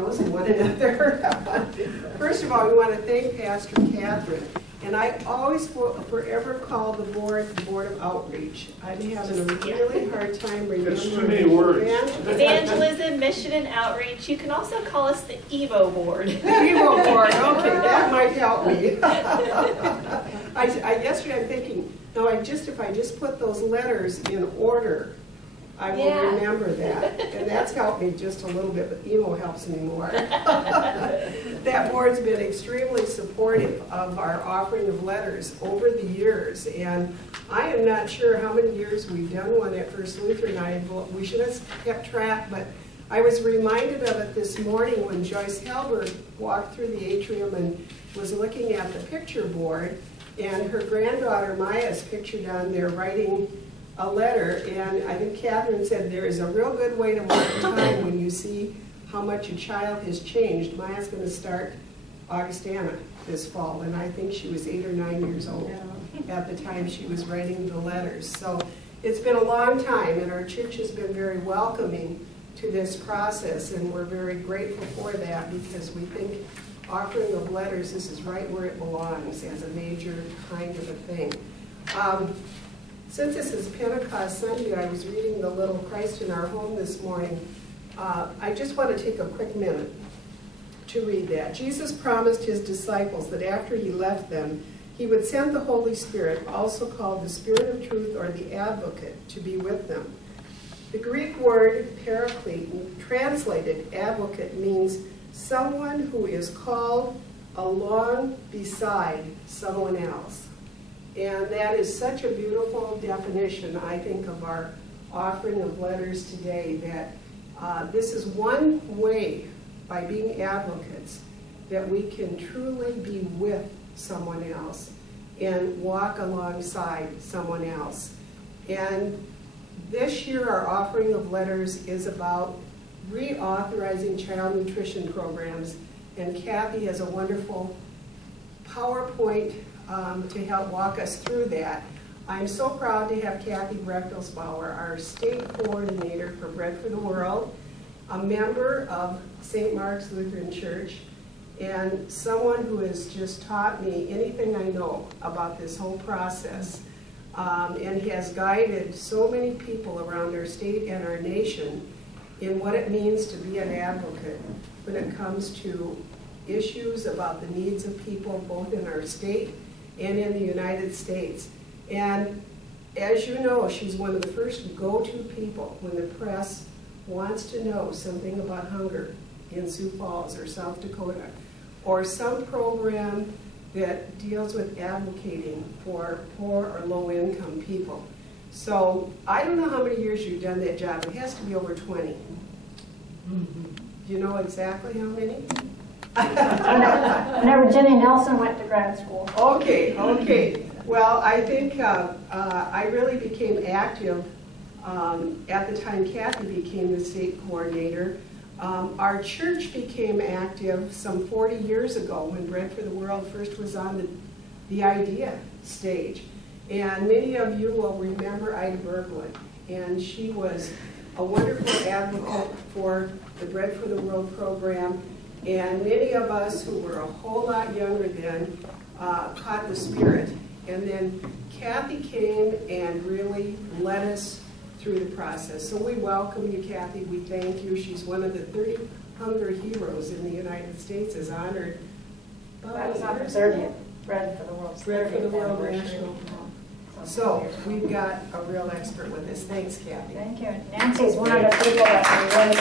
nose in one another. First of all, we want to thank Pastor Catherine. And I always will forever call the board of outreach. I'm having a really hard time remembering. It's too many words. Evangelism, mission, and outreach. You can also call us the EVO board. The EVO board, okay, that might help me. Yesterday I'm thinking, no, if I just put those letters in order, I will remember that. And that's helped me just a little bit, but EVO helps me more. That board's been extremely supportive of our offering of letters over the years. And I am not sure how many years we've done one at First Lutheran. We should have kept track, but I was reminded of it this morning when Joyce Halbert walked through the atrium and was looking at the picture board, and her granddaughter Maya's pictured on there writing a letter, and I think Catherine said there is a real good way to mark time when you see how much a child has changed. Maya's going to start Augustana this fall, and I think she was 8 or 9 years old at the time she was writing the letters. So it's been a long time, and our church has been very welcoming to this process, and we're very grateful for that because we think offering of letters, this is right where it belongs as a major kind of a thing. Since this is Pentecost Sunday, I was reading the little Christ in Our Home this morning. I just want to take a quick minute to read that. Jesus promised his disciples that after he left them, he would send the Holy Spirit, also called the Spirit of Truth or the Advocate, to be with them. The Greek word paraclete, translated advocate, means someone who is called along beside someone else. And that is such a beautiful definition, I think, of our offering of letters today, that this is one way, by being advocates, that we can truly be with someone else and walk alongside someone else. And this year our offering of letters is about reauthorizing child nutrition programs, and Kathy has a wonderful PowerPoint to help walk us through that. I'm so proud to have Kathy Brechtelsbauer, our state coordinator for Bread for the World, a member of St. Mark's Lutheran Church, and someone who has just taught me anything I know about this whole process, and has guided so many people around our state and our nation in what it means to be an advocate when it comes to issues about the needs of people both in our state and in the United States. And as you know, she's one of the first go-to people when the press wants to know something about hunger in Sioux Falls or South Dakota, or some program that deals with advocating for poor or low-income people. So I don't know how many years you've done that job. It has to be over 20. Do you know exactly how many? Whenever Jenny Nelson went to grad school. Okay, okay. Well, I think I really became active at the time Kathy became the state coordinator. Our church became active some 40 years ago when Bread for the World first was on the idea stage. And many of you will remember Ida Berglund, and she was a wonderful advocate for the Bread for the World program. And many of us who were a whole lot younger then caught the spirit. And then Kathy came and really led us through the process. So we welcome you, Kathy. We thank you. She's one of the 30 hunger heroes in the United States, is honored. That was on the 30th, Bread for the World. Bread for the World National. So we've got a real expert with us. Thanks, Kathy. Thank you. Nancy's one of the people that really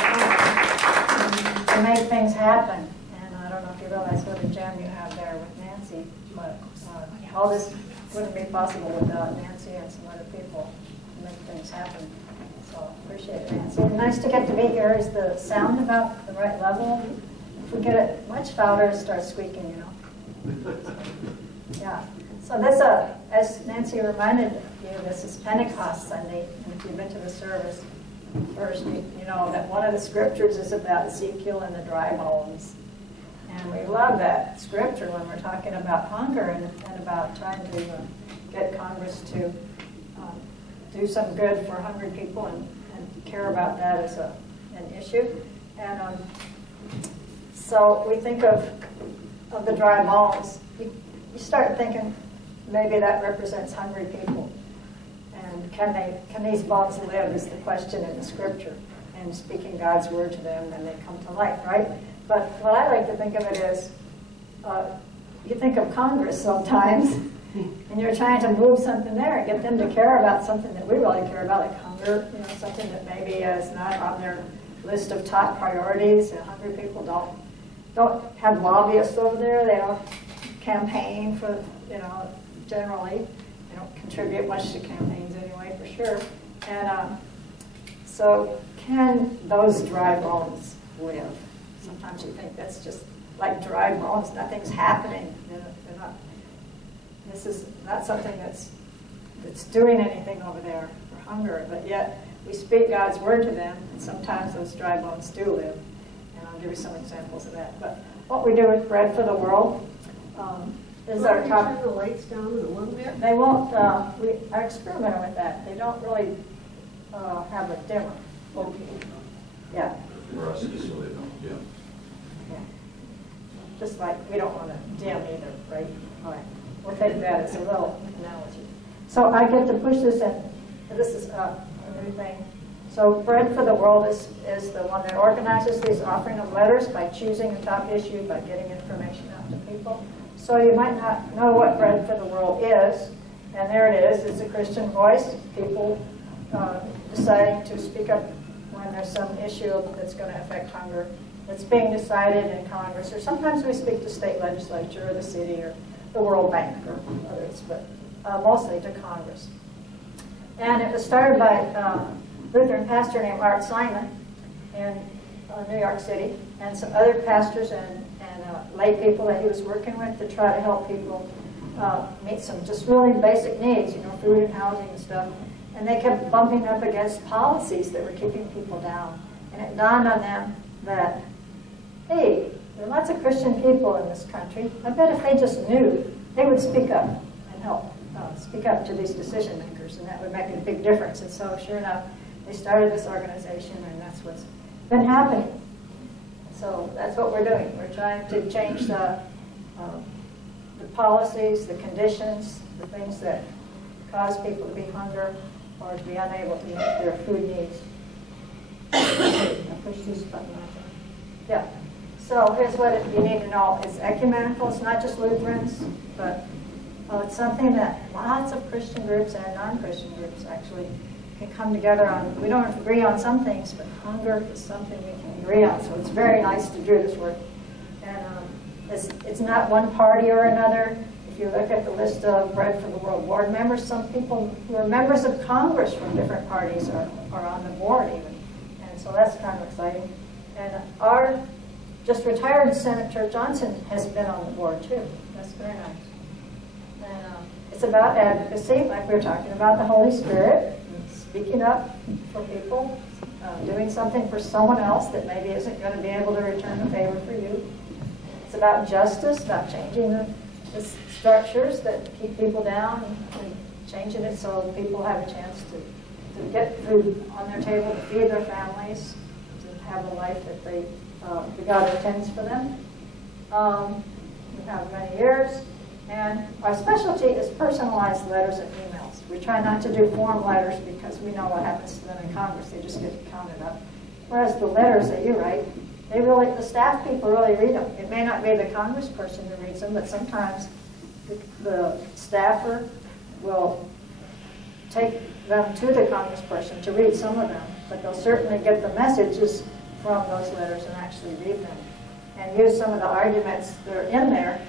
come to make things happen. And I don't know if you realize what a gem you have there with Nancy, but all this wouldn't be possible without Nancy and some other people to make things happen. So appreciate it, Nancy. And nice to get to be here. Is the sound about the right level? If we get it much louder, it starts squeaking, you know. Yeah. So this, as Nancy reminded you, this is Pentecost Sunday, and if you've been to the service first, you know that one of the scriptures is about Ezekiel and the dry bones. And we love that scripture when we're talking about hunger and about trying to get Congress to do some good for hungry people and care about that as an issue. And So we think of the dry bones. You start thinking maybe that represents hungry people. And can these bones live is the question in the scripture. And speaking God's word to them, then they come to life, right? But what I like to think of it is, you think of Congress sometimes, and you're trying to move something there and get them to care about something that we really care about, like hunger, something that maybe is not on their list of top priorities. Hungry people don't have lobbyists over there. They don't campaign for, generally. They don't contribute much to campaigns anyway, for sure. And so can those dry bones live? Sometimes you think that's just like dry bones. Nothing's happening. They're not. This is not something that's doing anything over there for hunger, but yet we speak God's word to them, and sometimes those dry bones do live. And I'll give you some examples of that. But what we do with Bread for the World is our top. Turn the lights down a little bit. They won't. We are experimenting with that. They don't really have a dimmer. Okay. Yeah. For us, just so they don't, yeah. Just like we don't want to dim either, right? All right. We'll take that as a little analogy. So I get to push this in. This is a new thing. So Bread for the World is the one that organizes these offering of letters by choosing a top issue, by getting information out to people. So you might not know what Bread for the World is, and there it is. It's a Christian voice. People deciding to speak up when there's some issue that's going to affect hunger that's being decided in Congress, or sometimes we speak to state legislature or the city or the World Bank or others, but mostly to Congress. And it was started by a Lutheran pastor named Art Simon in New York City, and some other pastors and lay people that he was working with to try to help people meet some just really basic needs, food and housing and stuff. And they kept bumping up against policies that were keeping people down. And it dawned on them that, hey, there are lots of Christian people in this country. I bet if they just knew, they would speak up and help speak up to these decision makers, and that would make a big difference. And so, sure enough, they started this organization, and that's what's been happening. So that's what we're doing. We're trying to change the policies, the conditions, the things that cause people to be hungry or to be unable to meet their food needs. I'll push this button right there. Yeah. So here's what you need to know. It's ecumenical. It's not just Lutherans, but it's something that lots of Christian groups and non-Christian groups actually can come together on. We don't agree on some things, but hunger is something we can agree on. So it's very nice to do this work. And it's not one party or another. If you look at the list of Bread for the World board members, some people who are members of Congress from different parties are on the board even. And so that's kind of exciting. And our just retired Senator Johnson has been on the board too. That's very nice. And it's about advocacy, like we were talking about the Holy Spirit, speaking up for people, doing something for someone else that maybe isn't going to be able to return the favor for you. It's about justice, about changing the structures that keep people down and changing it so people have a chance to get food on their table, to feed their families, to have a life that God intends for them. We have many years, and our specialty is personalized letters and emails. We try not to do form letters because we know what happens to them in Congress. They just get counted up. Whereas the letters that you write, the staff people really read them. It may not be the congressperson who reads them, but sometimes the staffer will take them to the congressperson to read some of them, but they'll certainly get the messages from those letters and actually read them and use some of the arguments that are in there,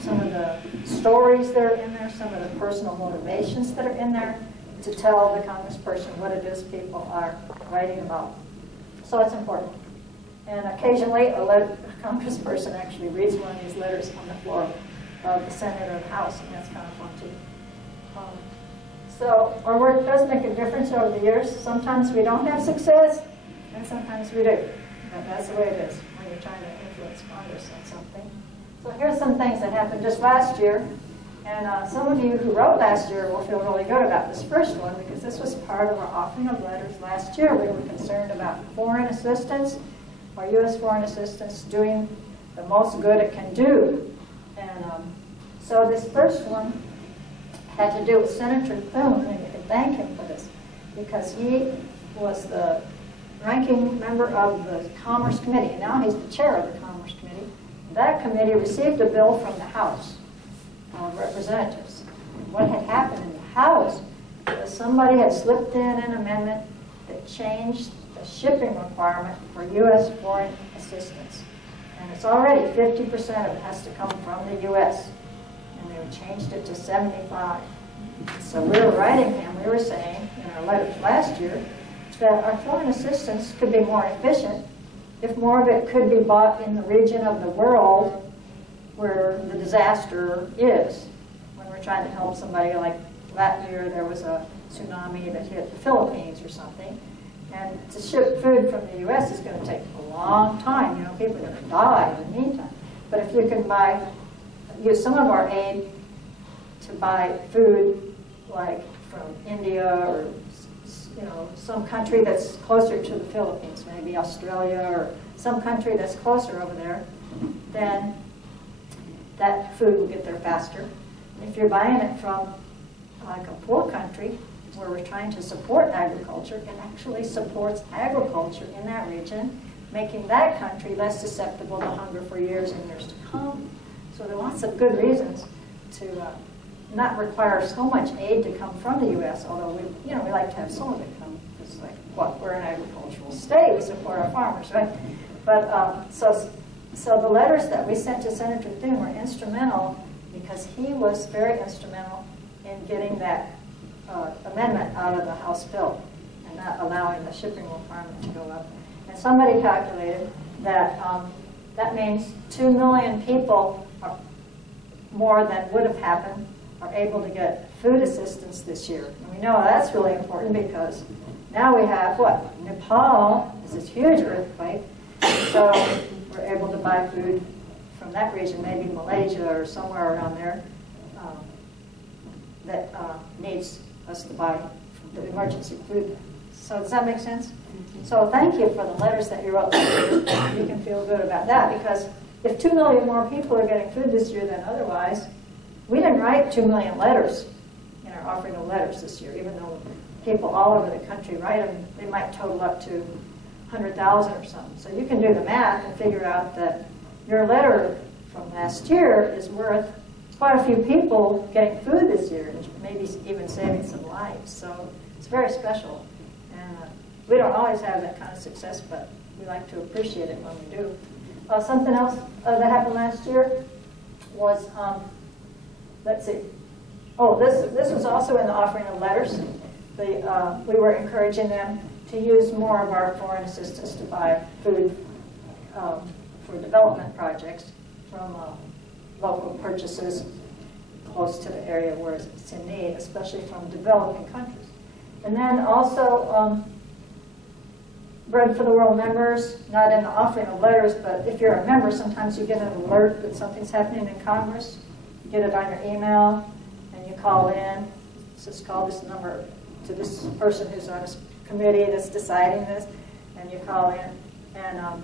some of the stories that are in there, some of the personal motivations that are in there to tell the congressperson what it is people are writing about. So it's important. And occasionally a congressperson actually reads one of these letters on the floor of the Senate or the House, and that's kind of fun too. So our work does make a difference over the years. Sometimes we don't have success, and sometimes we do. But that's the way it is when you're trying to influence Congress on something. So here's some things that happened just last year. And some of you who wrote last year will feel really good about this first one because this was part of our offering of letters last year. We were concerned about foreign assistance, or U.S. foreign assistance doing the most good it can do. And so this first one had to do with Senator Thune, and you can thank him for this, because he was the ranking member of the Commerce Committee, and now he's the chair of the Commerce Committee. That committee received a bill from the House of Representatives. And what had happened in the House was somebody had slipped in an amendment that changed the shipping requirement for U.S. foreign assistance. And it's already 50% of it has to come from the U.S. And they changed it to 75. So we were writing him, we were saying in our letters last year that our foreign assistance could be more efficient if more of it could be bought in the region of the world where the disaster is. When we're trying to help somebody, like that year there was a tsunami that hit the Philippines or something, and to ship food from the U.S. is going to take a long time. You know, people are going to die in the meantime. But if you can use some of our aid to buy food, like from India or some country that's closer to the Philippines, maybe Australia or some country that's closer over there, then that food will get there faster. And if you're buying it from like a poor country where we're trying to support agriculture, it actually supports agriculture in that region, making that country less susceptible to hunger for years and years to come. So there are lots of good reasons to not require so much aid to come from the U.S., although we like to have some of it come. It's like, we're an agricultural state, we support our farmers, right? But so the letters that we sent to Senator Thune were instrumental because he was very instrumental in getting that amendment out of the House bill and not allowing the shipping requirement to go up. And somebody calculated that that means 2 million people, more than would have happened, are able to get food assistance this year. And we know that's really important because now we have, Nepal is this huge earthquake, so we're able to buy food from that region, maybe Malaysia or somewhere around there, that needs us to buy the emergency food. So does that make sense? So thank you for the letters that you wrote. You can feel good about that, because if 2 million more people are getting food this year than otherwise, we didn't write 2 million letters in our offering of letters this year, even though people all over the country write them. They might total up to 100,000 or something. So you can do the math and figure out that your letter from last year is worth quite a few people getting food this year, and maybe even saving some lives. So it's very special. And we don't always have that kind of success, but we like to appreciate it when we do. Something else that happened last year was, let's see. Oh, this was also in the offering of letters. We were encouraging them to use more of our foreign assistance to buy food for development projects from local purchases close to the area where it's in need, especially from developing countries. And then also Bread for the World members, not in the offering of letters, but if you're a member, sometimes you get an alert that something's happening in Congress. You get it on your email, and you call in. Just call this number to this person who's on this committee that's deciding this, and you call in. And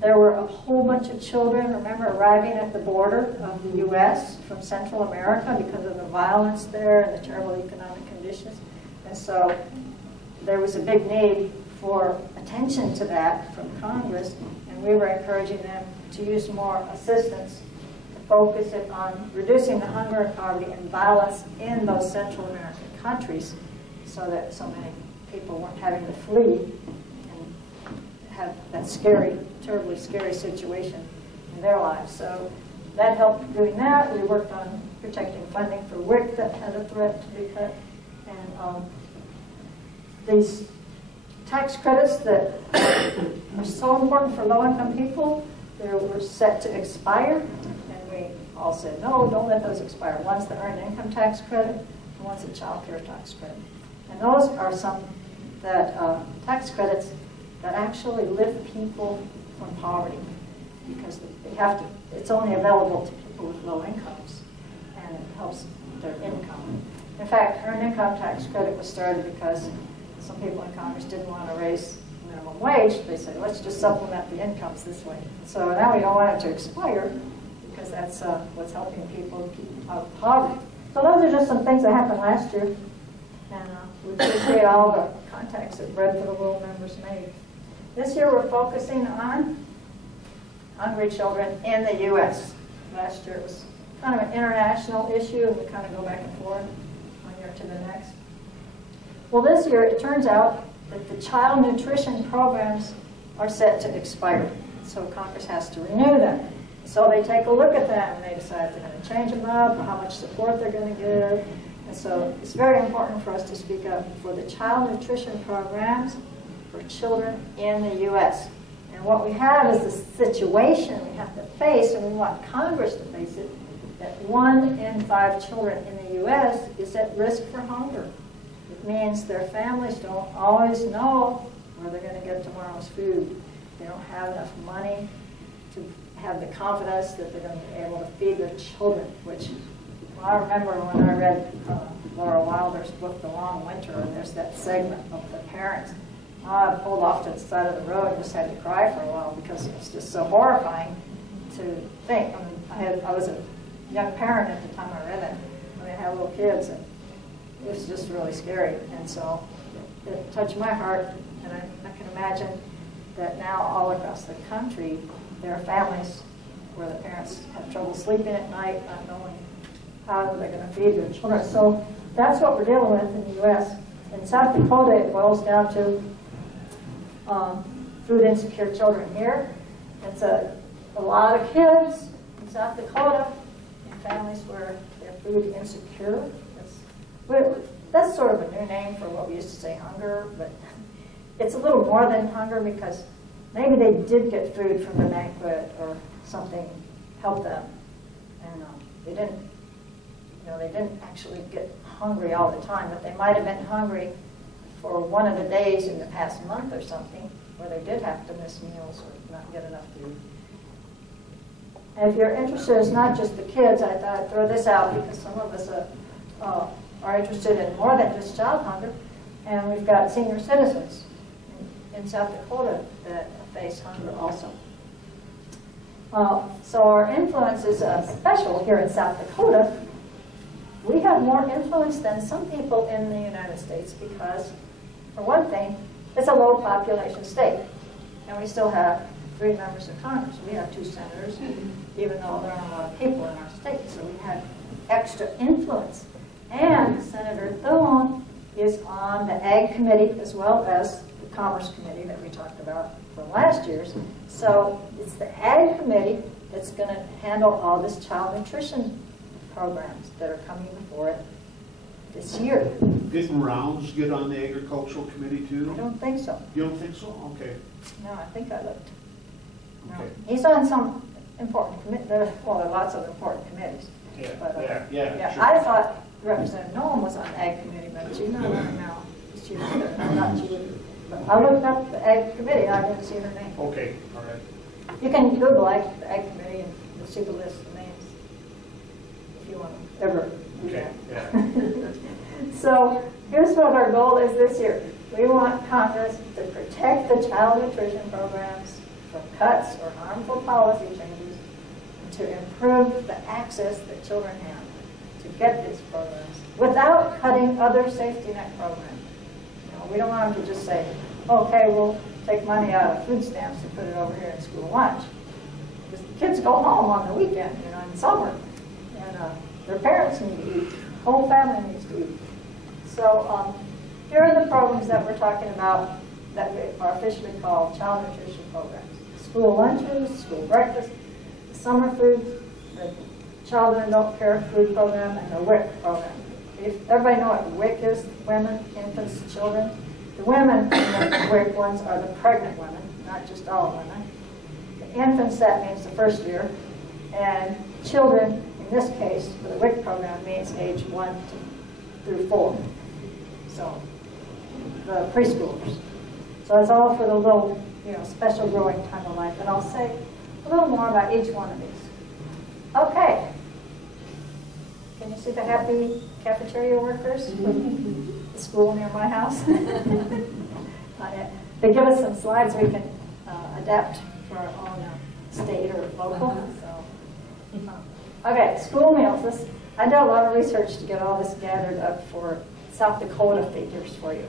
there were a whole bunch of children, remember, arriving at the border of the U.S. from Central America because of the violence there and the terrible economic conditions. And so there was a big need for attention to that from Congress, and we were encouraging them to use more assistance to focus it on reducing the hunger and poverty and violence in those Central American countries so that so many people weren't having to flee and have that scary, terribly scary situation in their lives. So that helped doing that. We worked on protecting funding for WIC that had a threat to be cut. And these tax credits that are so important for low-income people, they were set to expire, and we all said, no, don't let those expire. One's the earned income tax credit, and one's the child care tax credit. And those are some that tax credits that actually lift people from poverty, because they have to, it's only available to people with low incomes, and it helps their income. In fact, earned income tax credit was started because some people in Congress didn't want to raise minimum wage, they say, let's just supplement the incomes this way. So now we don't want it to expire, because that's what's helping people keep out of poverty. So those are just some things that happened last year. And we appreciate all the contacts that Bread for the World members made. This year we're focusing on hungry children in the U.S. Last year it was kind of an international issue, and we kind of go back and forth one year to the next. Well, this year it turns out that the child nutrition programs are set to expire. So Congress has to renew them. So they take a look at them and they decide if they're going to change them up, or how much support they're going to give. And so it's very important for us to speak up for the child nutrition programs for children in the U.S. And what we have is the situation we have to face, and we want Congress to face it, that 1 in 5 children in the U.S. is at risk for hunger. It means their families don't always know where they're going to get tomorrow's food. They don't have enough money to have the confidence that they're going to be able to feed their children, which I remember when I read Laura Wilder's book, The Long Winter, and there's that segment of the parents. I pulled off to the side of the road and just had to cry for a while because it was just so horrifying to think. I mean, I was a young parent at the time I read it. I mean, I had little kids, and it was just really scary. And so it touched my heart, and I can imagine that now all across the country, there are families where the parents have trouble sleeping at night, not knowing how they're going to feed their children. So that's what we're dealing with in the U.S. In South Dakota, it boils down to food insecure children here. It's a lot of kids in South Dakota in families where they're food insecure. That's sort of a new name for what we used to say hunger, but it's a little more than hunger because maybe they did get food from the banquet or something helped them, and they didn't actually get hungry all the time, but they might have been hungry for one of the days in the past month or something where they did have to miss meals or not get enough food. And if you're interested, it's not just the kids. I thought I'd throw this out because some of us are interested in more than just child hunger, and we've got senior citizens in South Dakota that face hunger also. So our influence is special here in South Dakota. We have more influence than some people in the United States because, for one thing, it's a low population state. And we still have 3 members of Congress. We have 2 senators, even though there aren't a lot of people in our state. So we have extra influence. And Senator Thune is on the Ag Committee as well as the Commerce Committee that we talked about from last year's. So it's the Ag Committee that's going to handle all this child nutrition programs that are coming before it this year. Didn't Rounds get on the Agricultural Committee too? I don't think so. You don't think so? Okay. No, I think I looked. No. Okay. He's on some important committees. Well, there are lots of important committees. Yeah, But, yeah, sure. I thought Representative Nolan was on the Ag Committee, but she's not on it now. She was there. I thought she would. But I looked up the Ag Committee and I didn't see her name. Okay, all right. You can Google the Ag Committee and you'll see the list of names if you want to ever do Okay, that. yeah. So here's what our goal is this year. We want Congress to protect the child nutrition programs from cuts or harmful policy changes and to improve the access that children have to get these programs without cutting other safety net programs. You know, we don't want them to just say, okay, we'll take money out of food stamps and put it over here in school lunch. Because the kids go home on the weekend, you know, in summer, and their parents need to eat. The whole family needs to eat. So here are the programs that we're talking about that are officially called child nutrition programs. School lunches, school breakfast, summer food, the child and adult care food program, and the WIC program. If everybody know what WIC is, women, infants, children. The women in the WIC ones are the pregnant women, not just all women. The infants, that means the first year, and children, in this case, for the WIC program, means age 1 through 4. So, the preschoolers. So it's all for the little, special growing time of life. And I'll say a little more about each one of these. Okay. Can you see the happy cafeteria workers? The school near my house? Not yet. they give us some slides we can adapt for our own state or local. So, okay, school meals. I did a lot of research to get all this gathered up for South Dakota figures for you.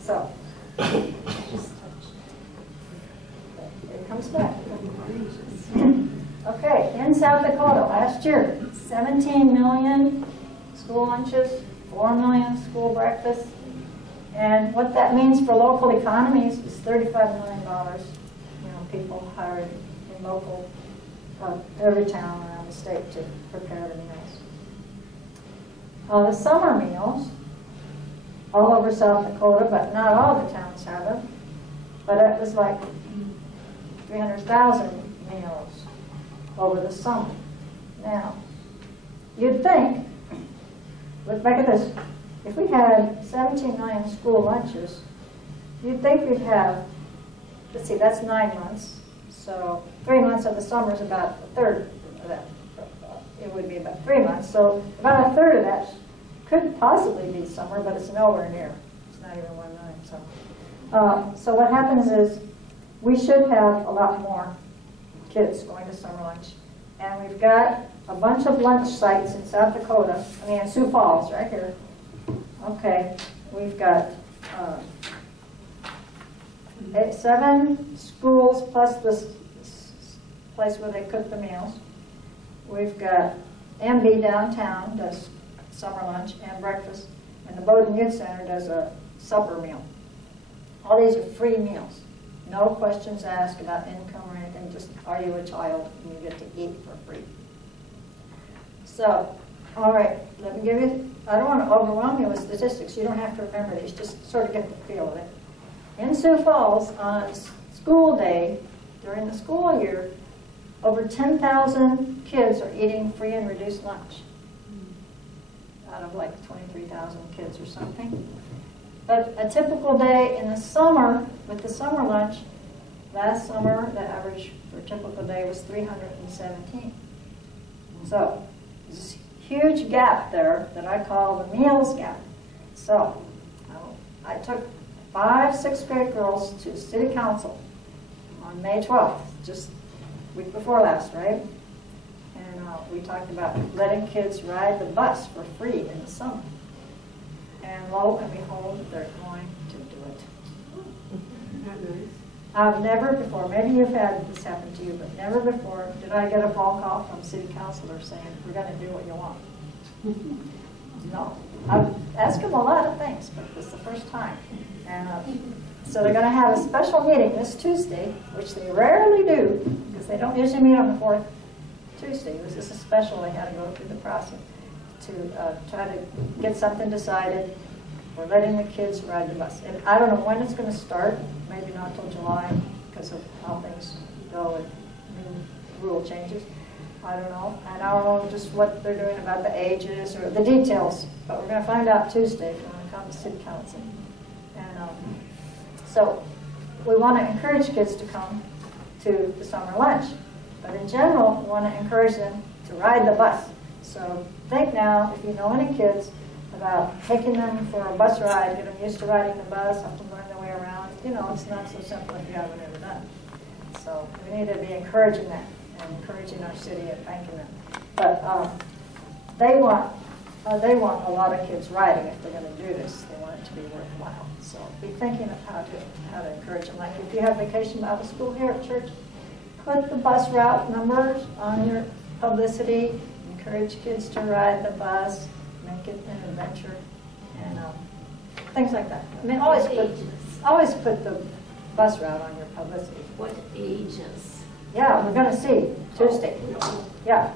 So, here it comes back. Okay, in South Dakota last year, 17 million school lunches, 4 million school breakfasts. And what that means for local economies is $35 million, people hired in local, every town around the state to prepare the meals. The summer meals, all over South Dakota, but not all the towns have it, but it was like 300,000 meals over the summer. Now, you'd think, look back at this, if we had 17 million school lunches, you'd think we'd have, let's see, that's 9 months, so 3 months of the summer is about a third of that. It would be about 3 months, so about a third of that could possibly be summer, but it's nowhere near. It's not even 1 million. So what happens is we should have a lot more kids going to summer lunch. And we've got a bunch of lunch sites in South Dakota, in Sioux Falls, right here. Okay, we've got 7 schools plus this place where they cook the meals. We've got MB downtown does summer lunch and breakfast, and the Bowdoin Youth Center does a supper meal. All these are free meals. No questions asked about income or anything, just are you a child and you get to eat for free. So, all right, let me give you, I don't want to overwhelm you with statistics. You don't have to remember these, just sort of get the feel of it. In Sioux Falls, on school day, during the school year, over 10,000 kids are eating free and reduced lunch out of like 23,000 kids or something. But a typical day in the summer, with the summer lunch, last summer, the average for a typical day was 317. So, there's this huge gap there that I call the meals gap. So, I took 5 6th grade girls to city council on May 12th, just week before last, right? And we talked about letting kids ride the bus for free in the summer. And lo and behold, they're going to do it. Isn't that nice? I've never before, maybe you've had this happen to you, but never before did I get a phone call from city councilor saying, we're going to do what you want. No. I've asked them a lot of things, but this is the first time. And so they're going to have a special meeting this Tuesday, which they rarely do, because they don't usually meet on the 4th Tuesday. This is a special, they had to go through the process to try to get something decided. We're letting the kids ride the bus. And I don't know when it's going to start, maybe not till July, because of how things go with new rule changes. I don't know. And I don't know just what they're doing about the ages or the details, but we're going to find out Tuesday if you want to come to city council. And so we want to encourage kids to come to the summer lunch. But in general, we want to encourage them to ride the bus. So think now, if you know any kids, about taking them for a bus ride, get them used to riding the bus, help them learn their way around. You know, it's not so simple if you haven't ever done it. So we need to be encouraging that and encouraging our city and thanking them. But they want a lot of kids riding if they're going to do this. They want it to be worthwhile. So be thinking of how to encourage them. Like if you have Vacation Bible School here at church, put the bus route numbers on your publicity. Encourage kids to ride the bus, make it an adventure, and things like that. I mean, always put the bus route on your publicity. What ages? Yeah, we're going to see Tuesday. Yeah,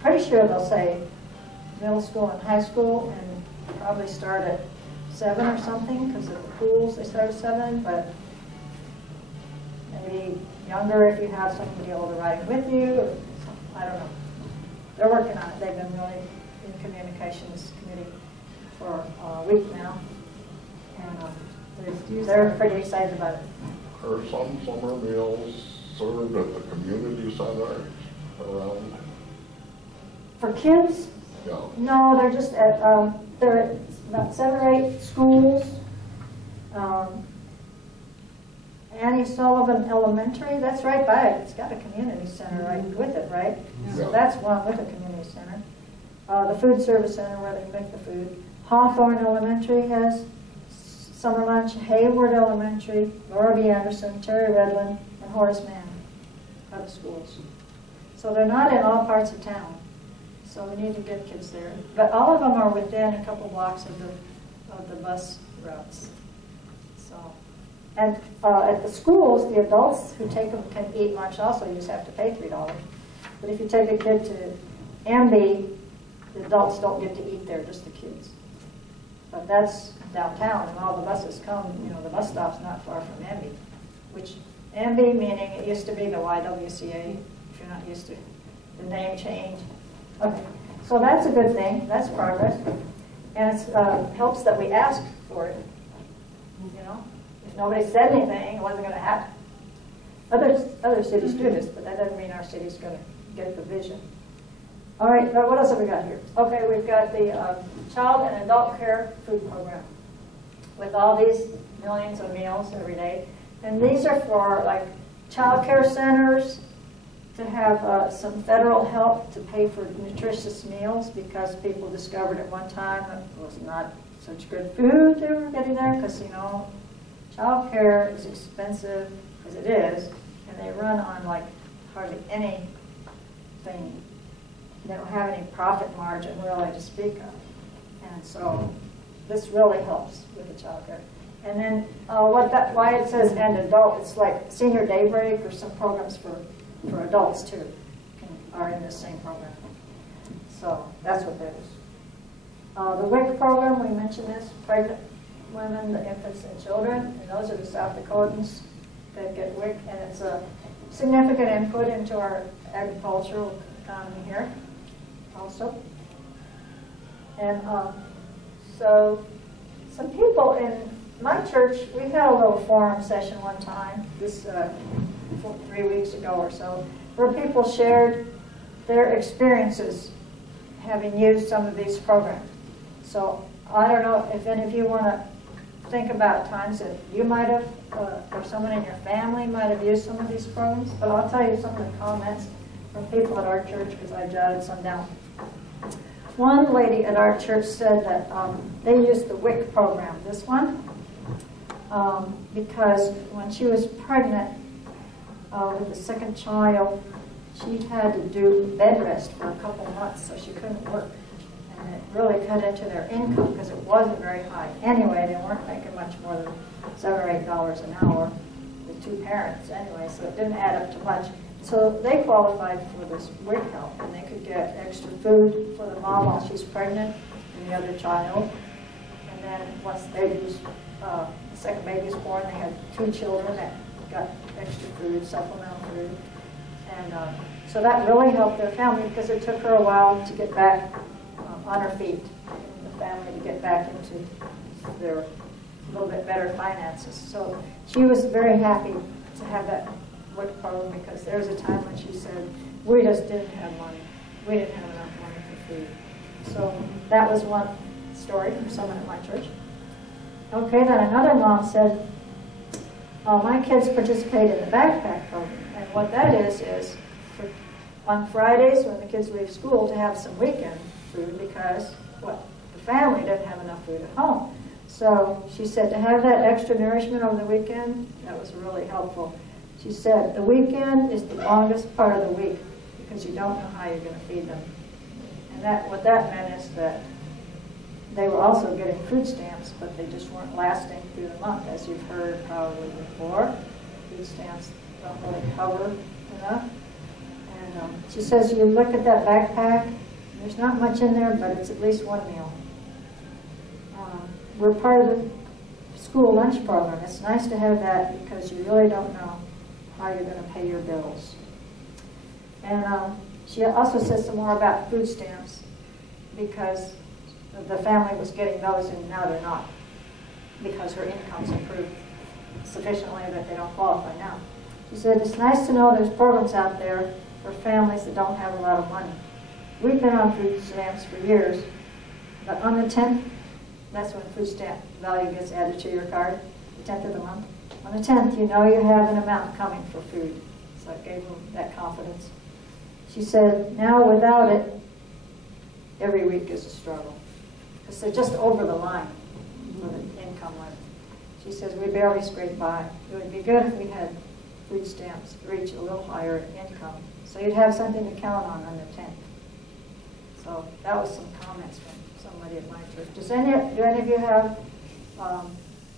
pretty sure they'll say middle school and high school, and probably start at 7 or something because of the pools. They start at 7, but maybe younger if you have somebody older riding with you. Or I don't know. They're working on it. They've been really in communications committee for a week now, and they're pretty excited about it. Are some summer meals served at the community center around? For kids? Yeah. No, they're just at they're at about 7 or 8 schools, Annie Sullivan Elementary, that's right by it. It's got a community center right with it, right? So that's one with a community center. The food service center where they make the food. Hawthorne Elementary has summer lunch. Hayward Elementary, Laura B. Anderson, Terry Redland, and Horace Mann other schools. So they're not in all parts of town. So we need to get kids there. But all of them are within a couple blocks of the bus routes. So, and at the schools, the adults who take them can eat lunch also. You just have to pay $3. But if you take a kid to Amby, the adults don't get to eat there, just the kids. But that's downtown, and all the buses come, the bus stop's not far from Amby. Which, Amby meaning it used to be the YWCA, if you're not used to the name change. Okay, so that's a good thing, that's progress. And it helps that we asked for it. If nobody said anything, it wasn't going to happen. Other cities do this, but that doesn't mean our city's going to get the vision. All right, what else have we got here? Okay, we've got the child and adult care food program with all these millions of meals every day. And these are for like child care centers to have some federal help to pay for nutritious meals because people discovered at one time it was not such good food they were getting there because, child care is expensive as it is, and they run on like hardly anything. They don't have any profit margin really to speak of. And so this really helps with the child care. And then why it says and adult, it's like senior daybreak or some programs for adults too are in this same program. So that's what that is. The WIC program, we mentioned this, pregnant women, the infants and children, and those are the South Dakotans that get WIC, and it's a significant input into our agricultural economy here also. And so some people in my church, we had a little forum session one time, 3 weeks ago or so, where people shared their experiences having used some of these programs. So I don't know if any of you want to think about times that you might have, or someone in your family might have used some of these programs, but I'll tell you some of the comments from people at our church because I jotted some down. One lady at our church said that they used the WIC program, this one, because when she was pregnant with the second child, she had to do bed rest for a couple months, so she couldn't work. And it really cut into their income because it wasn't very high. Anyway, they weren't making much more than $7 or $8 an hour, the two parents anyway, so it didn't add up to much. So they qualified for this WIC help, and they could get extra food for the mom while she's pregnant and the other child. And then once the second baby was born, they had 2 children that got extra food, supplemental food. And so that really helped their family because it took her a while to get back on her feet, the family to get back into their little bit better finances. So she was very happy to have that WIC program because there was a time when she said, we just didn't have money. We didn't have enough money for food. So that was one story from someone at my church. Okay, then another mom said, my kids participate in the backpack program. And what that is for, on Fridays when the kids leave school to have some weekend food because the family didn't have enough food at home. So she said to have that extra nourishment over the weekend, that was really helpful. She said the weekend is the longest part of the week because you don't know how you're going to feed them. And what that meant is that they were also getting food stamps, but they just weren't lasting through the month, as you've heard probably before. Food stamps don't really cover enough. And she says you look at that backpack, there's not much in there, but it's at least one meal. We're part of the school lunch program. It's nice to have that because you really don't know how you're going to pay your bills. And she also says some more about food stamps because the family was getting those and now they're not because her income's improved sufficiently that they don't qualify now. She said it's nice to know there's programs out there for families that don't have a lot of money. We've been on food stamps for years, but on the 10th, that's when food stamp value gets added to your card. 10th of the month. On the 10th, you know you have an amount coming for food. So it gave them that confidence. She said, now without it, every week is a struggle. Because they're just over the line for the income limit. She says, we barely scrape by. It would be good if we had food stamps reach a little higher income. So you'd have something to count on the 10th. So that was some comments from somebody at my church. Do any of you have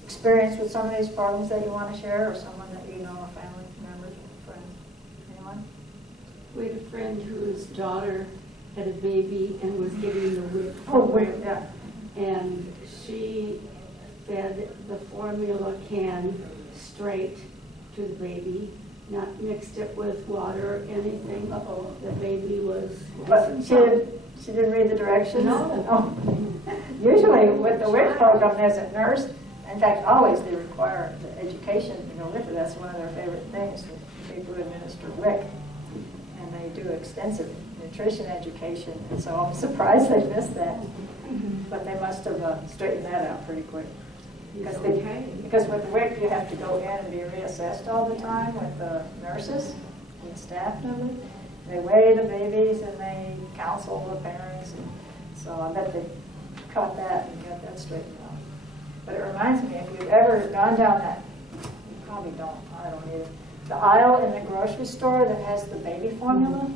experience with some of these problems that you want to share, or someone that you know, a family member, friends? Anyone? We had a friend whose daughter had a baby and was getting the WIC Oh, program. yeah. And she fed the formula can straight to the baby, not mixed it with water or anything. The baby was... But she didn't read the directions? No. Oh. Usually with the WIC program, there's a nurse. In fact, always they require the education to go with it. That's one of their favorite things, the people who administer WIC. And they do extensive nutrition education. And so I'm surprised they missed that. But they must have straightened that out pretty quick. Because with WIC, you have to go in and be reassessed all the time with the nurses and the staff members. They weigh the babies and they counsel the parents. And so I bet they caught that and got that straightened out. But it reminds me, if you've ever gone down that, you probably don't, I don't either, the aisle in the grocery store that has the baby formula,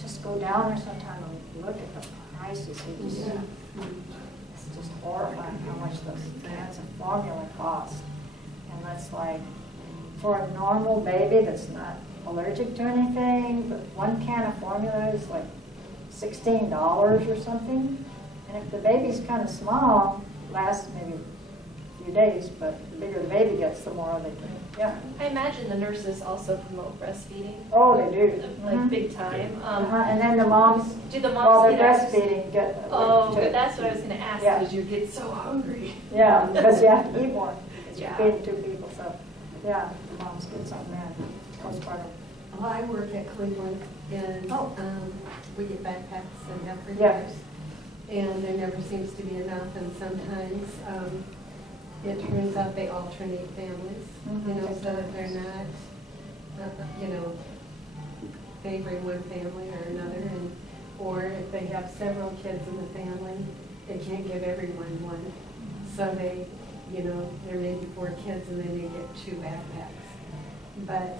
just go down there sometime and look at the prices. It's just horrifying how much those cans of formula cost. And that's like, for a normal baby that's not allergic to anything, but one can of formula is like $16 or something. And if the baby's kind of small, lasts maybe a few days, but the bigger the baby gets, the more they can. Yeah. I imagine the nurses also promote breastfeeding. Oh, they do. Like big time. And then the moms, Do the while moms they're get access? breastfeeding, get Oh, too. that's what I was going to ask. Yeah. Because you get so hungry. Yeah, because you have to eat more. Because Yeah. you're feeding two people, so yeah, the moms get something then. Postpartum. Well, I work at Cleveland, and we get backpacks and have for Yeah. years. And there never seems to be enough, and sometimes it turns out they alternate families, you know, so that they're not, you know, favoring one family or another, and or if they have several kids in the family, they can't give everyone one. So they, you know, there may be 4 kids and they may get 2 backpacks. But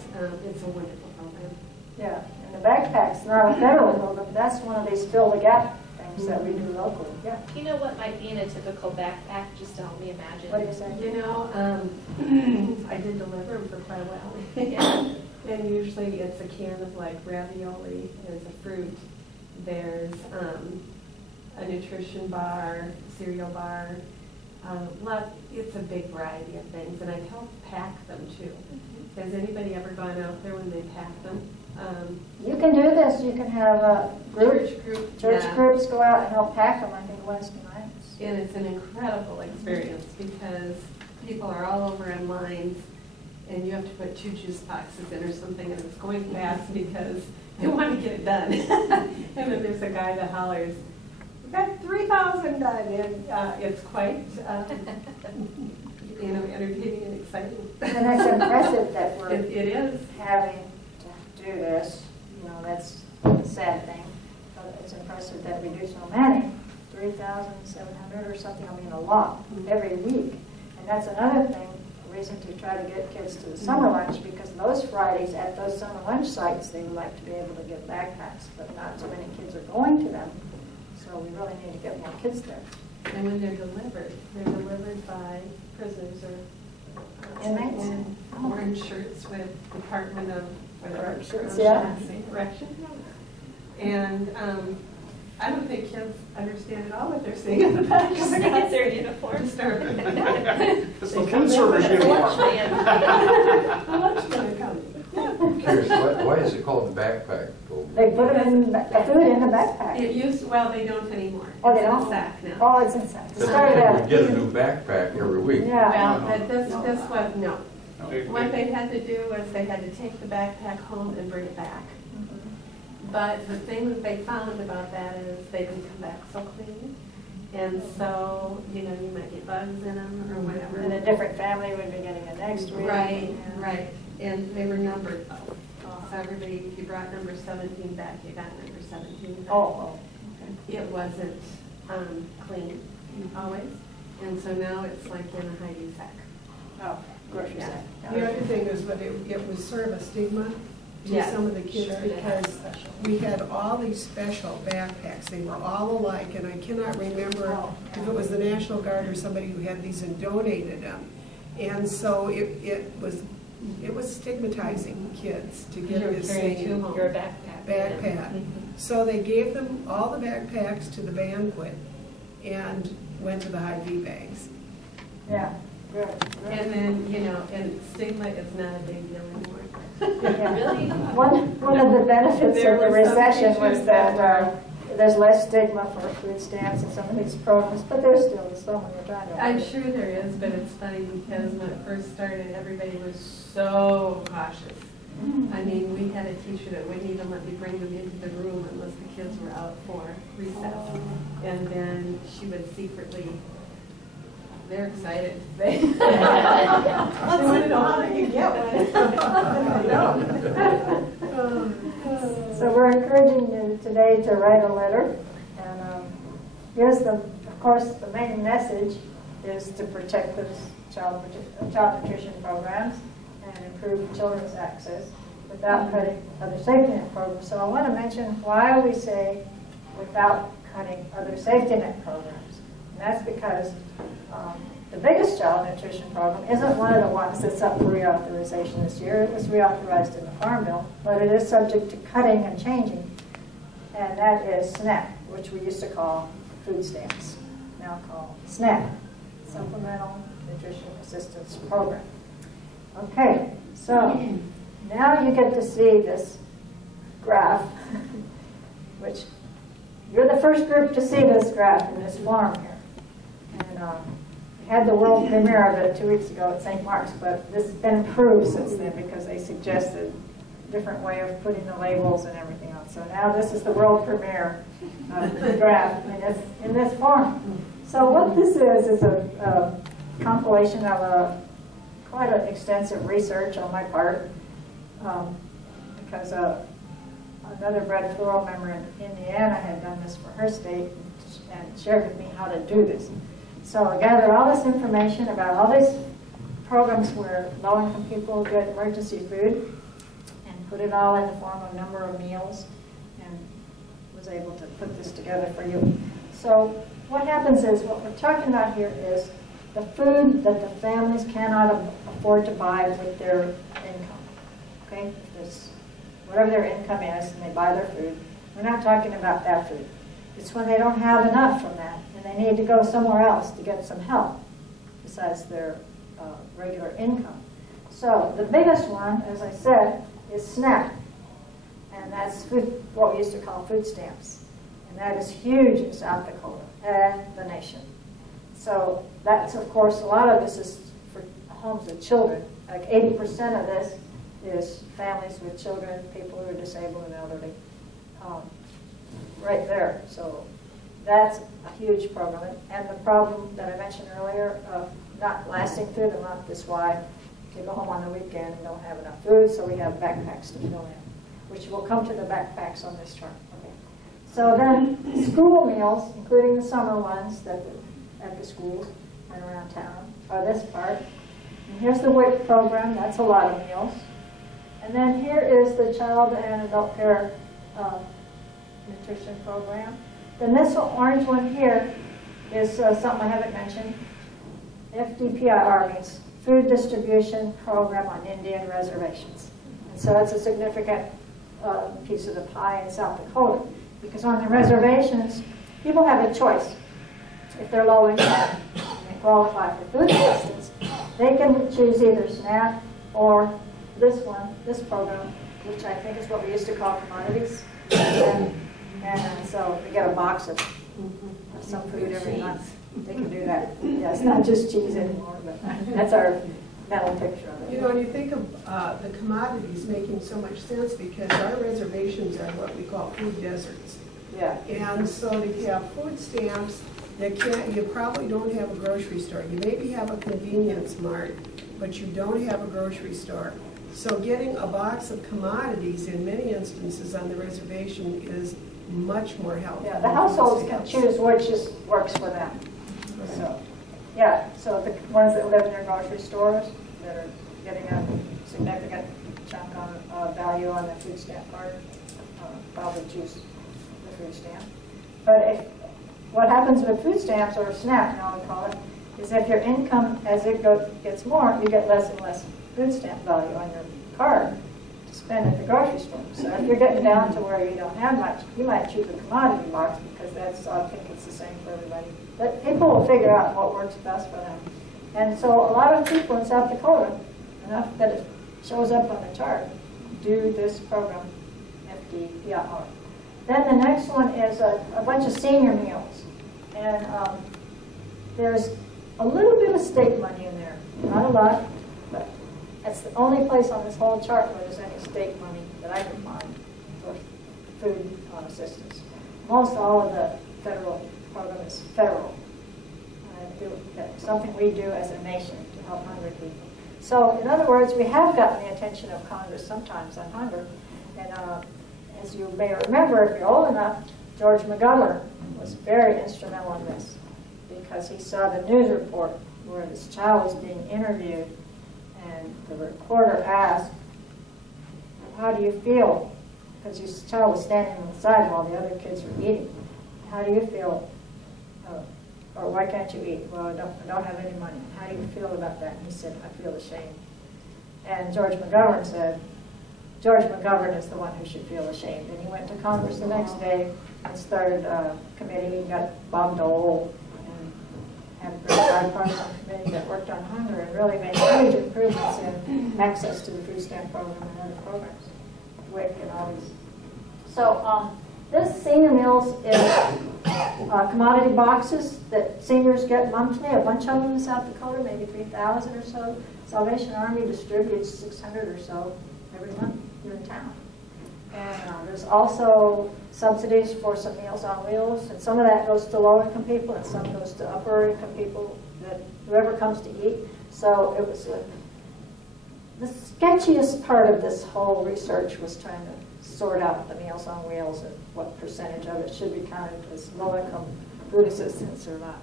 it's a wonderful program. Yeah, and the backpack's not a federal program, that's one of these fill the gap things that we do locally. Yeah. You know what might be in a typical backpack, just to help me imagine? What do you say? You know, I did deliver them for quite a while. Yeah. And usually it's a can of like ravioli, there's a fruit, there's a nutrition bar, cereal bar. It's a big variety of things, and I help pack them too. Has anybody ever gone out there when they pack them? You can do this, you can have church yeah. groups go out and help pack them, I think, Wednesday nights. And it's an incredible experience because people are all over in lines, and you have to put 2 juice boxes in or something, and it's going fast because they want to get it done. And then there's a guy that hollers, "We've got 3,000 done," and it's quite, you know, entertaining and exciting. And it's impressive that we're It is. having to do this, you know, that's a sad thing, but it's impressive that we do so many, 3,700 or something, I mean, a lot, every week. And that's another thing, a reason to try to get kids to the summer lunch, because those Fridays at those summer lunch sites, they would like to be able to get backpacks, but not so many kids are going to them. So we really need to get more kids there. And when they're delivered by prisoners or Inmates? in orange shirts with Department of whatever. Corrections, yeah. Correction. And I don't think kids understand at all what they're seeing in the back. Just think it's their uniform. It's the They food come service in with a uniform. Lunchman. The lunchman comes. I'm curious, why is it called the backpack? They put it in, the food in the backpack. Well, they don't anymore. Oh, they It's in a don't? sack now. Oh, it's inside. It Because started out. we get a new backpack every week. Yeah. Well, but this was, no. They- What they had to do was they had to take the backpack home and bring it back. But the thing that they found about that is they didn't come back so clean. And so, you know, you might get bugs in them or whatever. And a different family would be getting it next week. Right, Yeah. right. And they were numbered though. So everybody, if you brought number 17 back, you got number 17 back. Oh, It wasn't clean always. And so now it's like in a hiding sack. oh, grocery Yeah. sack. The other thing is, but it was sort of a stigma to Yeah. some of the kids Sure, they had because special. we had all these special backpacks. They were all alike, and I cannot remember Oh, if it was the National Guard or somebody who had these and donated them. And so it was stigmatizing kids to get You're this carrying same two home. Your backpack. backpack. So they gave them all the backpacks to the banquet and went to the high-V bags. Yeah, good. And then, you know, and stigma is not a big deal anymore. Really? One of the benefits There of the were some recession was teachers that that there's less stigma for food stamps and some of these programs, but there's still some when you're trying to. I'm sure there is, but it's funny because when it first started, everybody was so cautious. I mean, we had a teacher that wouldn't even let me bring them into the room unless the kids were out for recess. And then she would secretly, they're excited. They want to know how they can get one. So we're encouraging you today to write a letter. And here's of course, the main message is to protect those child nutrition programs and improve children's access without cutting other safety net programs. So I want to mention why we say without cutting other safety net programs. And that's because the biggest child nutrition program isn't one of the ones that's up for reauthorization this year. It was reauthorized in the Farm Bill, but it is subject to cutting and changing. And that is SNAP, which we used to call food stamps, now called SNAP, Supplemental Nutrition Assistance Program. Okay, so now you get to see this graph, which you're the first group to see this graph in this form here. And we had the world premiere of it 2 weeks ago at St. Mark's, but this has been improved since then because they suggested a different way of putting the labels and everything else. So now this is the world premiere of the graph in this form. So what this is a compilation of quite an extensive research on my part because another bread floral member in Indiana had done this for her state and shared with me how to do this. So I gathered all this information about all these programs where low-income people get emergency food and put it all in the form of number of meals and was able to put this together for you. So what happens is, what we're talking about here is the food that the families cannot afford to buy with their income. Okay? It's whatever their income is and they buy their food. We're not talking about that food. It's when they don't have enough from that and they need to go somewhere else to get some help besides their regular income. So the biggest one, as I said, is SNAP. And that's what we used to call food stamps. And that is huge in South Dakota and the nation. So that's, of course, a lot of this is for homes with children. Like 80% of this is families with children, people who are disabled and elderly, right there. So that's a huge problem. And the problem that I mentioned earlier of not lasting through the month is why you go home on the weekend and don't have enough food, so we have backpacks to fill in, which will come to the backpacks on this chart. Okay. So then school meals, including the summer ones that at the schools and around town, are this part. And here's the WIC program, that's a lot of meals. And then here is the child and adult care nutrition program. Then this orange one here is something I haven't mentioned. FDPIR means Food Distribution Program on Indian Reservations. And so that's a significant piece of the pie in South Dakota, because on the reservations, people have a choice. If they're low income and they qualify for food assistance, they can choose either SNAP or this one, this program, which I think is what we used to call commodities. And so they get a box of some food every month. They can do that. Yeah, it's not just cheese anymore, but that's our mental picture of it. You know, when you think of the commodities making so much sense because our reservations are what we call food deserts. Yeah. And so to have food stamps, you probably don't have a grocery store. You maybe have a convenience mart, but you don't have a grocery store. So getting a box of commodities in many instances on the reservation is much more helpful. Yeah, the households can choose which works for them. So, yeah, so the ones that live near grocery stores that are getting a significant chunk on value on the food stamp card probably choose the food stamp. But what happens with food stamps, or SNAP now we call it, is if your income, as it gets more, you get less and less food stamp value on your card to spend at the grocery store. So if you're getting down to where you don't have much, you might choose a commodity box because I think it's the same for everybody. But people will figure out what works best for them. And so a lot of people in South Dakota, enough that it shows up on the chart, do this program, FDPIR. Then the next one is a bunch of senior meals. And there's a little bit of state money in there. Not a lot, but that's the only place on this whole chart where there's any state money that I can find for food assistance. Most all of the federal program is federal. That's something we do as a nation to help hungry people. So, in other words, we have gotten the attention of Congress sometimes on hunger. And as you may remember, if you're old enough, George McGovern was very instrumental in this because he saw the news report where this child was being interviewed and the reporter asked, "How do you feel?" Because this child was standing on the side while the other kids were eating. "How do you feel?" Or "Why can't you eat?" "Well, I don't have any money." "How do you feel about that?" And he said, "I feel ashamed." And George McGovern said, George McGovern is the one who should feel ashamed. And he went to Congress the next day and started a committee. He got Bob Dole and had a great bipartisan committee that worked on hunger and really made huge improvements in access to the food stamp program and other programs, WIC and all these. So this senior meals is commodity boxes that seniors get monthly, a bunch of them in South Dakota, maybe 3,000 or so. Salvation Army distributes 600 or so every month here in town. And there's also subsidies for some Meals on Wheels, and some of that goes to low-income people, and some goes to upper-income people, that whoever comes to eat. So it was the sketchiest part of this whole research was trying to sort out the Meals on Wheels and what percentage of it should be counted as low-income food assistance or not.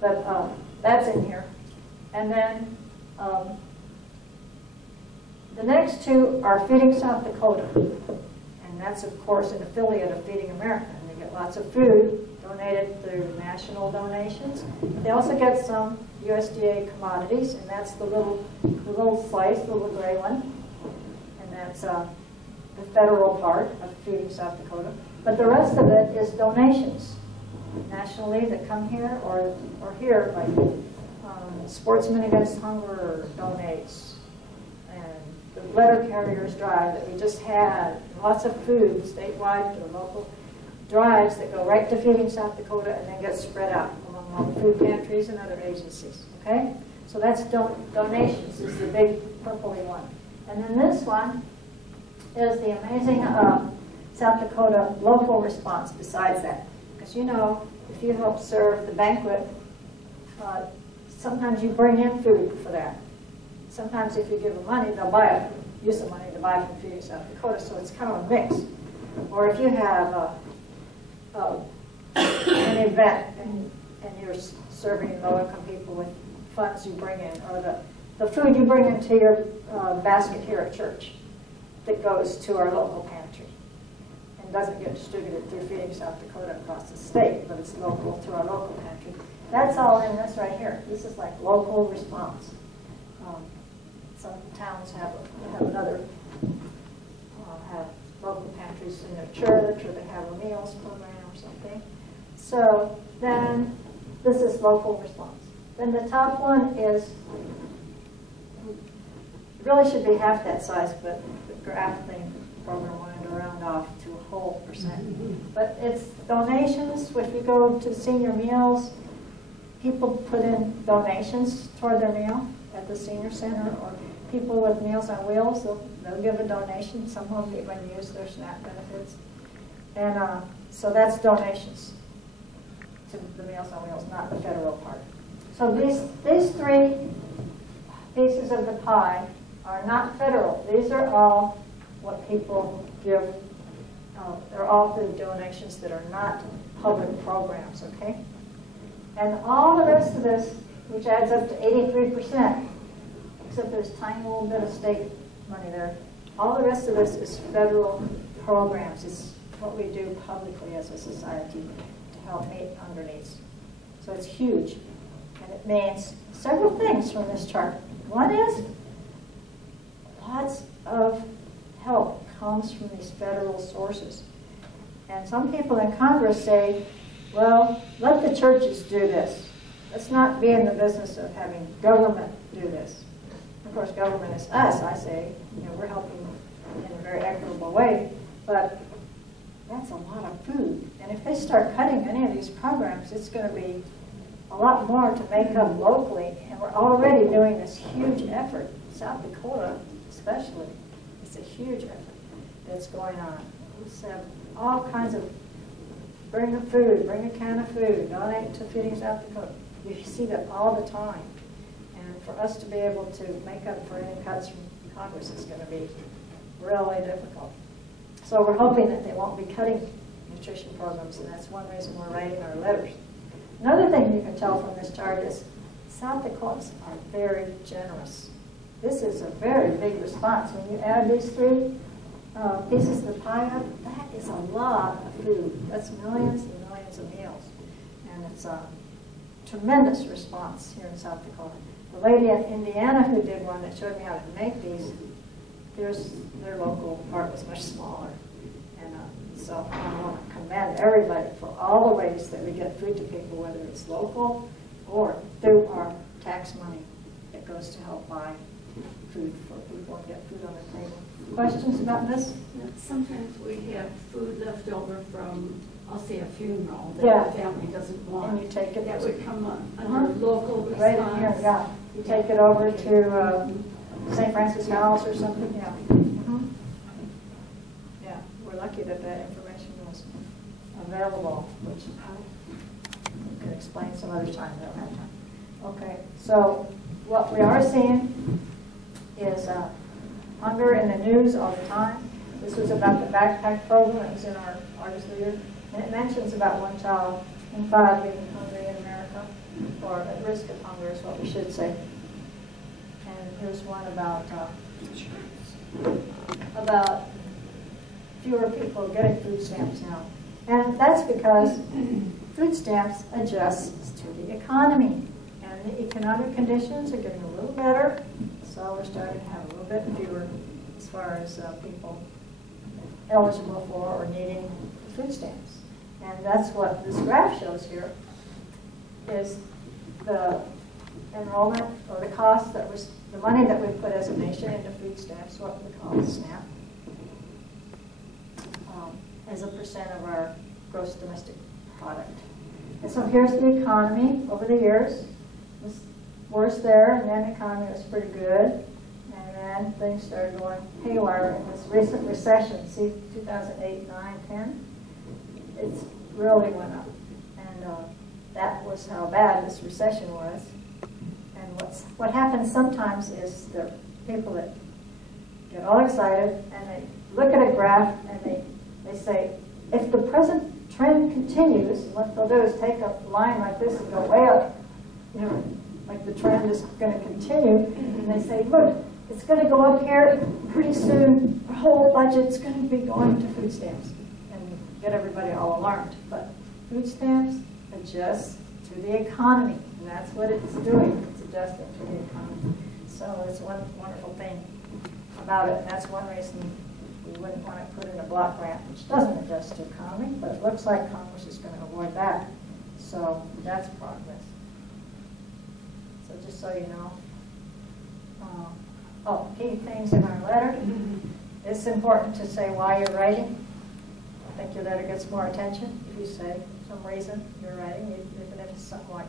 But that's in here. And then the next two are Feeding South Dakota. And that's, of course, an affiliate of Feeding America. And they get lots of food donated through national donations. They also get some USDA commodities, and that's the little slice, the little gray one. And that's the federal part of Feeding South Dakota. But the rest of it is donations nationally that come here or here, like Sportsmen Against Hunger donates, and the letter carriers drive that we just had, lots of food statewide or local drives that go right to Feeding South Dakota and then get spread out among all the food pantries and other agencies. Okay, so that's donations is the big purpley one. And then this one is the amazing South Dakota local response besides that. Because you know, if you help serve the banquet, sometimes you bring in food for that. Sometimes if you give them money, they'll use the money to buy from Feeding South Dakota, so it's kind of a mix. Or if you have an event and you're serving low-income people with funds you bring in, or the food you bring into your basket here at church that goes to our local pantry and doesn't get distributed through Feeding South Dakota across the state, but it's local to our local pantry. That's all in this right here. This is like local response. Some towns have another, have local pantries in their church, or they have a meals program or something. So then this is local response. Then the top one is, really should be half that size, but the graph thing program wanted to round off to a whole percent. But it's donations. If you go to senior meals, people put in donations toward their meal at the senior center, or people with Meals on Wheels, they'll give a donation. Some of them even use their SNAP benefits. And so that's donations to the Meals on Wheels, not the federal part. So these three pieces of the pie are not federal. These are all what people give. They're all through donations that are not public programs, okay? And all the rest of this, which adds up to 83%, except there's a tiny little bit of state money there, all the rest of this is federal programs. It's what we do publicly as a society to help meet hunger needs. So it's huge. And it means several things from this chart. One is lots of help comes from these federal sources. And some people in Congress say, well, let the churches do this. Let's not be in the business of having government do this. Of course, government is us, I say. We're helping in a very equitable way, but that's a lot of food. And if they start cutting any of these programs, it's going to be a lot more to make up locally. And we're already doing this huge effort. South Dakota, especially, it's a huge effort that's going on. We have all kinds of bring a food, bring a can of food, donate to Feeding South Dakota. You see that all the time. And for us to be able to make up for any cuts from Congress is going to be really difficult. So we're hoping that they won't be cutting nutrition programs, and that's one reason we're writing our letters. Another thing you can tell from this chart is South Dakotans are very generous. This is a very big response. When you add these three pieces of the pie up, that is a lot of food. That's millions and millions of meals. And it's a tremendous response here in South Dakota. The lady in Indiana who did one that showed me how to make these, their local part was much smaller. And so I want to commend everybody for all the ways that we get food to people, whether it's local or through our tax money that goes to help buy food for people and get food on the table. Questions about this? Sometimes we have food left over from, I'll say, a funeral Yeah. that the family doesn't want. And you take it. That would come under local response. Right in here, yeah. You take it over to St. Francis House or something, yeah. Mm-hmm. Yeah, we're lucky that that information was available, which I could explain some other time, don't have time. Okay, so what we are seeing is hunger in the news all the time. This was about the backpack program that was in our August leader, and it mentions about 1 child in 5 being hungry in America, or at risk of hunger is what we should say. And here's one about fewer people getting food stamps now. And that's because food stamps adjusts to the economy. And the economic conditions are getting a little better, so we're starting to have a little bit fewer as far as people eligible for or needing food stamps. And that's what this graph shows here, is the enrollment or the cost that was, the money that we put as a nation into food stamps, what we call the SNAP, as a percent of our gross domestic product. And so here's the economy over the years. It was worse there, and then the economy was pretty good. And then things started going haywire in this recent recession. See, 2008, 9, 10? It's really went up. And that was how bad this recession was. And what happens sometimes is the people that get all excited and they look at a graph and they say, if the present trend continues, what they'll do is take a line like this and go way up, like the trend is going to continue, and they say, look, it's going to go up here pretty soon, our whole budget's going to be going to food stamps, and get everybody all alarmed. But food stamps adjust to the economy, and that's what it's doing. It's adjusting to the economy. So it's one wonderful thing about it, and that's one reason we wouldn't want to put in a block grant, which doesn't adjust to economy, but it looks like Congress is going to avoid that. So that's progress. So just so you know. Key things in our letter. It's important to say why you're writing. I think your letter gets more attention if you say some reason you're writing, even if it's something like,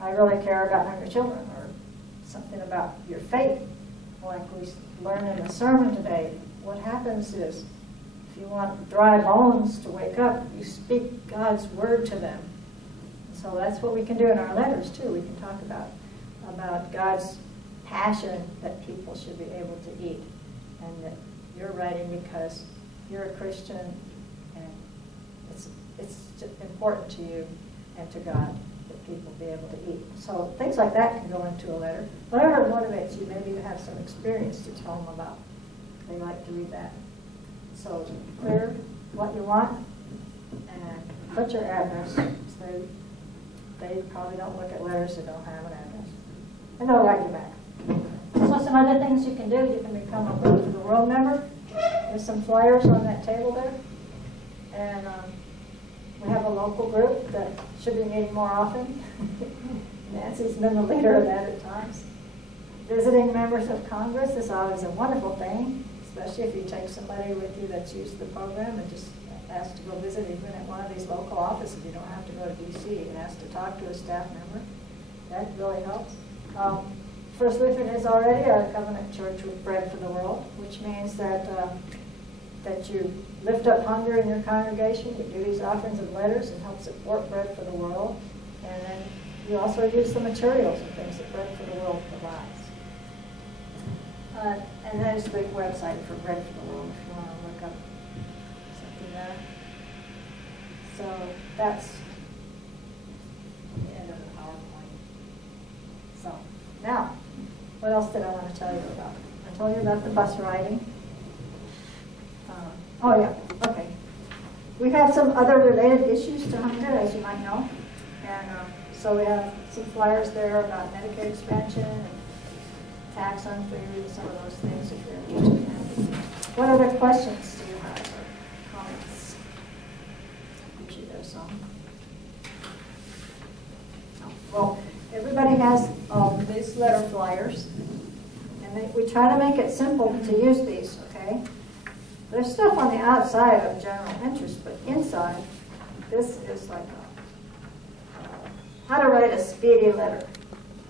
I really care about hungry children, or something about your faith, like we learned in the sermon today. What happens is, if If you want dry bones to wake up, you speak God's word to them. So that's what we can do in our letters too. We can talk about God's passion that people should be able to eat, and that you're writing because you're a Christian, and it's important to you and to God that people be able to eat. So things like that can go into a letter. Whatever motivates you, maybe you have some experience to tell them about. They like to read that. So clear what you want and put your address. So they probably don't look at letters that don't have an address. And they'll write you back. So some other things you can do, you can become a Bread for the World member. There's some flyers on that table there. And we have a local group that should be meeting more often. Nancy's been the leader of that at times. Visiting members of Congress is always a wonderful thing, especially if you take somebody with you that's used the program and just asked to go visit even at one of these local offices. You don't have to go to D.C. and ask to talk to a staff member. That really helps. First Lutheran is already a covenant church with Bread for the World, which means that that you lift up hunger in your congregation, you do these offerings and letters and help support Bread for the World, and then you also use the materials and things that Bread for the World provides. And there's the website for Bread for the World if you want to look up something there. So that's the end of the PowerPoint. So now, what else did I want to tell you about? I told you about the bus riding. Oh yeah, okay. We have some other related issues to hunger, as you might know. And so we have some flyers there about Medicaid expansion and tax on food, some of those things if you're interested in that. What other questions do you have or comments? Usually there's some. No. Well, everybody has these letter flyers, and we try to make it simple to use these, okay? There's stuff on the outside of general interest, but inside, this is like how to write a speedy letter,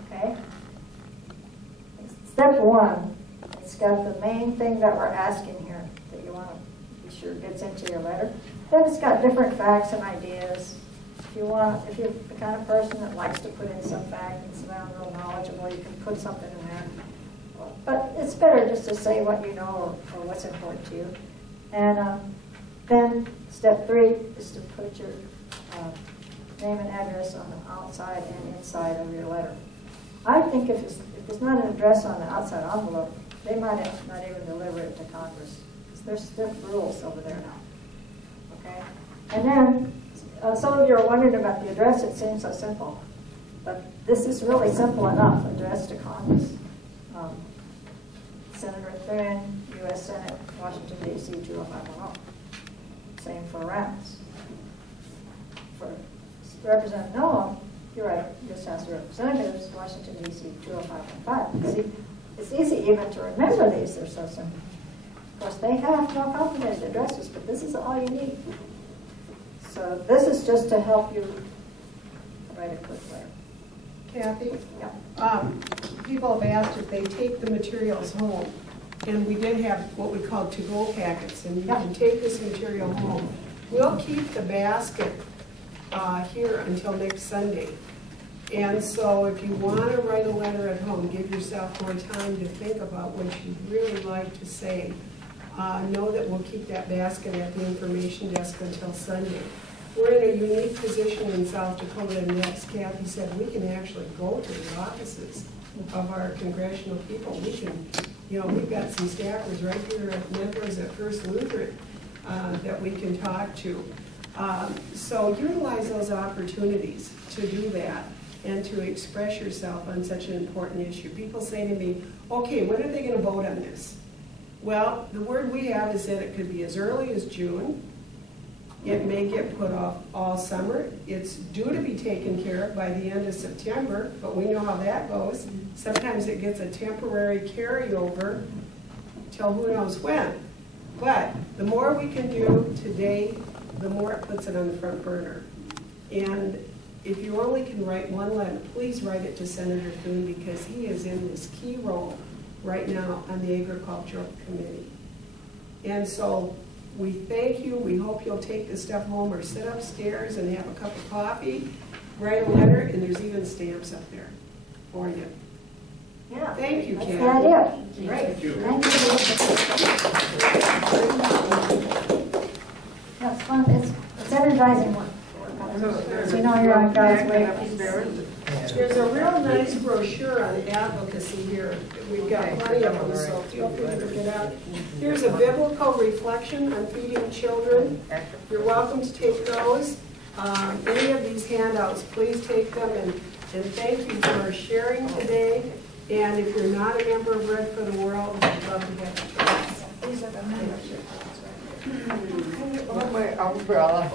okay? Step one, it's got the main thing that we're asking here that you want to be sure gets into your letter. Then it's got different facts and ideas. If you're the kind of person that likes to put in some fact and sound real knowledgeable, you can put something in there. But it's better just to say what you know or what's important to you. And then step 3 is to put your name and address on the outside and inside of your letter. I think if there's not an address on the outside envelope, they might not even deliver it to Congress, because there's stiff rules over there now. Okay? And then some of you are wondering about the address. It seems so simple, but this is really simple enough. Address to Congress. Senator Thune, U.S. Senate, Washington, D.C. 20510. Same for Rams. For Representative Noah, you're right, U.S. House of Representatives, Washington, D.C. 20515. See, it's easy even to remember these. They're so simple. Of course, they have more complicated addresses, but this is all you need. So this is just to help you write a quick letter. Kathy? Yeah. People have asked if they take the materials home, and we did have what we call to-go packets, and you can take this material home. We'll keep the basket here until next Sunday. And so if you want to write a letter at home, give yourself more time to think about what you'd really like to say. Know that we'll keep that basket at the information desk until Sunday. We're in a unique position in South Dakota, and as Kathy said, we can actually go to the offices of our congressional people. We can, we've got some staffers right here at members at First Lutheran that we can talk to. So utilize those opportunities to do that and to express yourself on such an important issue. People say to me, okay, when are they going to vote on this? Well, the word we have is that it could be as early as June. It may get put off all summer. It's due to be taken care of by the end of September, but we know how that goes. Sometimes it gets a temporary carryover till who knows when. But the more we can do today, the more it puts it on the front burner. And if you only can write one letter, please write it to Senator Thune, because he is in this key role right now on the Agricultural Committee. And so We thank you. We hope you'll take this stuff home or sit upstairs and have a cup of coffee, write a letter, and there's even stamps up there for you. Yeah. Thank you, That's Kathy. the idea. Great. Thank you. That's fun. It's energizing work. So you know you're on God's way. There's a real nice brochure on advocacy here. We've got plenty of them, so feel free to look it up. Here's a biblical reflection on feeding children. You're welcome to take those. Any of these handouts, please take them, and thank you for sharing today. And if you're not a member of Bread for the World, we'd love to have you. These are the handouts. Oh, my umbrella.